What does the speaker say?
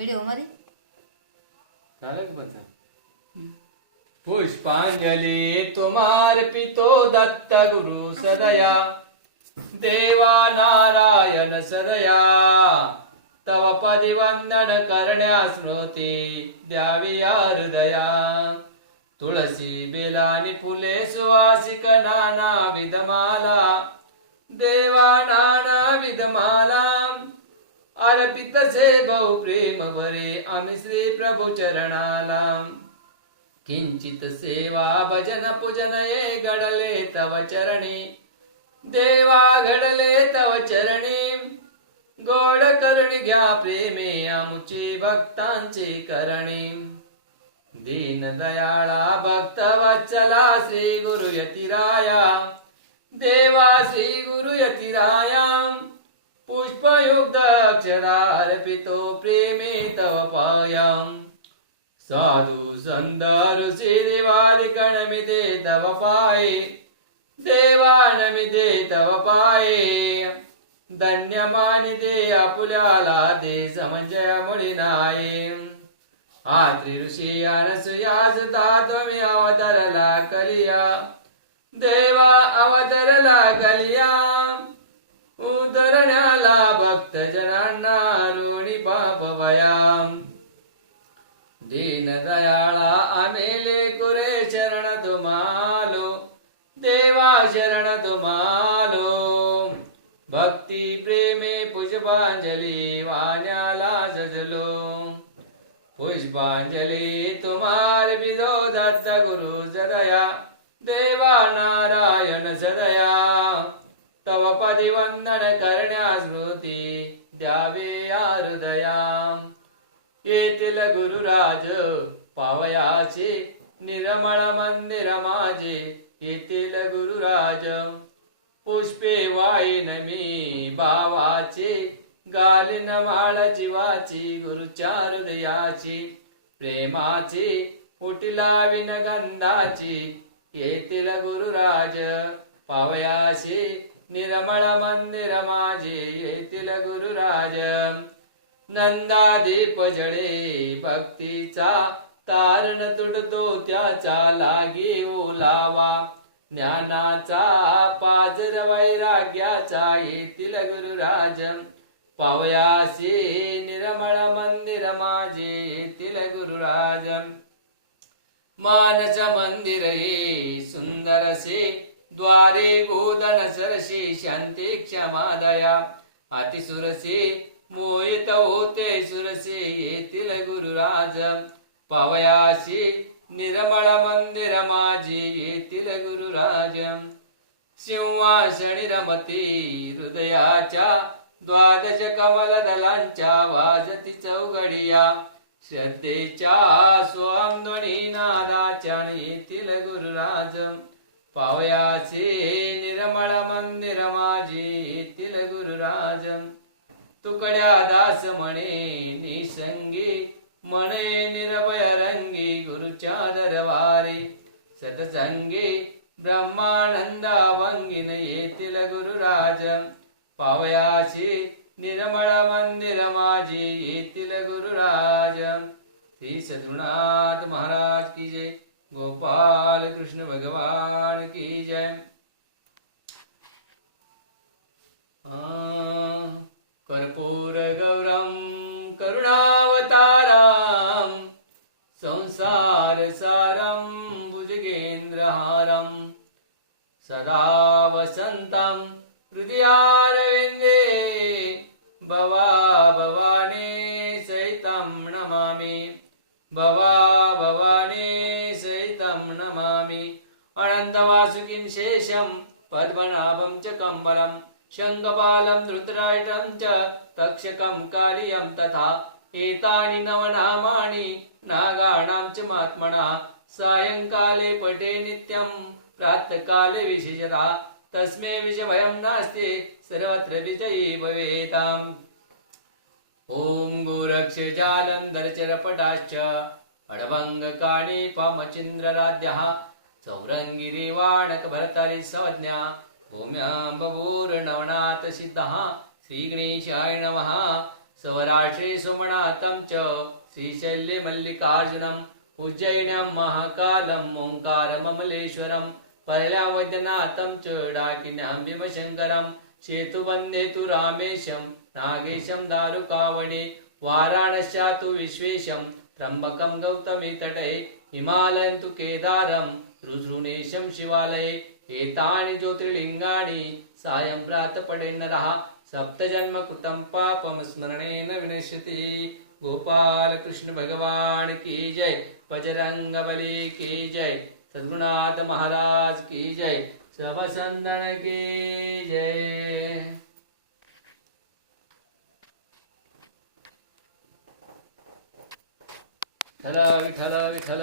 Video मध्ये झालं की पण पुष्पांजली तुम्हार पितो दत्त गुरु सदया देवा नारायण सदया तव पदी वंदन करण्या स्मृती द्यावी या हृदया तुळसी बेलानी फुले सुवासिक नाना विधमाला देवा नाना विधमाला अर्पित से बहु प्रेम भरे आम्ही श्री प्रभु चरणाला किंचित सेवा भजन पूजन ये घडले तव चरणी देवा घडले तव चरणी गोड करणी घ्या प्रेमे आमुची भक्तांची करणी दीन दयाळा भक्त वत्सला श्री गुरु यतिराया देवा श्री गुरु यतिराया पुष्पयुक्त अक्षरार्पितो प्रेमे तव पायाम साधु संत ऋषी देवादि गणमिते तव पाये देवा नमिते तव पाये धन्य मानिते आपुल्याला दे समंजय मुळी नाये आत्री ऋषी अनसुया सुता त्वमी अवतरला कलिया देवा अवतरला कलिया उद्धरण्याला भक्त जनांना ऋणी पाप भयाम दीन दयाळा आमेले कुरे शरण तुम्हालो देवा शरण तुम्हालो भक्ती प्रेमे पुष्पांजली वाण्याला सजलो पुष्पांजली तुम्हार विदो दत्त गुरु सदया देवा नारायण सदया तव पदी वंदन करण्या स्मृती द्यावे या हृदया येथील गुरुराज पावयाचे निर्मळ मंदिर माझे येथील गुरुराज पुष्पे वाईन मी भावाचे गालिन माळ जीवाची गुरुच्या हृदयाची प्रेमाची उठला विनगंधाची येथील गुरुराज पावयाचे निर्मळ मंदिर माझे येथील गुरुराज नंदादीप जळे भक्तीचा तारण तुटतो त्याचा लागे ओलावा ज्ञानाचा पाजर वैराग्याचा येथील गुरुराज पावयासे निर्मळ मंदिर माझे येथील गुरुराज मानस मंदिर हे सुंदरसे द्वारे गोदन सरसे शांती क्षमा दया अतिसुरसे मोहित होते सुरसे येथील गुरुराज पावयाशी निर्मळ मंदिर माझे येथील गुरुराज सिंहासनी रमते हृदयाच्या द्वादश कमल दलांच्या वाजती चौघडिया श्रद्धेच्या स्वामध्वनी नादाच्या येथील गुरुराज पावयाचे निर्मळ मंदिर माझे येथील गुरुराज तुकड्या दास म्हणे निसंगी म्हणे निर्भय रंगी गुरुच्या दरबारी सतसंगी ब्रह्मानंद वंगिन येथील गुरुराज पावयाशी निर्मळ मंदिर माझे येथील गुरुराज श्री सद्गुरुनाथ महाराज की जय गोपाल कृष्ण भगवान की जय कर्पूर गौरम करुणावतारम संसार सारम भुजगेंद्रहारम सदा वसंतम हृदयारविंदे भवा भवानी सहितं नमामि भवा भवानी सहितं नमामि अनन्तवासुकिं शेषं पद्मनाभं च कम्बरं शङ्खपालं धृतराष्ट्रं च तक्षकं कालियं तथा एतानि नवनामानि नागाणां च महात्मनः सायंकाले पठे नित्यं प्रातःकाले विशेषतः तस्मै विषभयं नास्ति सर्वत्र विजयी भवेताम् ओम गोरक्ष जालंधरचरपटाश्च अडभंगकाणीपमचिन्द्रराध्यः चौरङ्गिरिवाणक भरतारि संज्ञा भूम्यां बभूर्नवनाथ सिद्धः श्रीगणेशाय नमः सवराष्ट्रे सोमनाथं च श्रीशैल्ये मल्लिकार्जुनं उज्जयिन्यां महाकालं ओंकारममलेश्वरं परल्या वैद्यनाथं च डाकिन्यां भीमशङ्करं सेतुवन्दे तु रामेशं नागेशं दारुकावणे वाराणस्या तु विश्वेशं त्र्यम्बकं गौतमी तटे हिमालयं तु केदारं ऋषृणेशं शिवालये एतानि ज्योतिर्लिङ्गानि सायं प्रातः नरः सप्तजन्म कृतं पापं स्मरणेन विनश्यति। गोपाल कृष्ण भगवान की जय, बजरंग बली की जय, सद्गुरुनाथ महाराज की जय, सब संतन की जय। विठ्ठल विठ्ठल विठ्ठल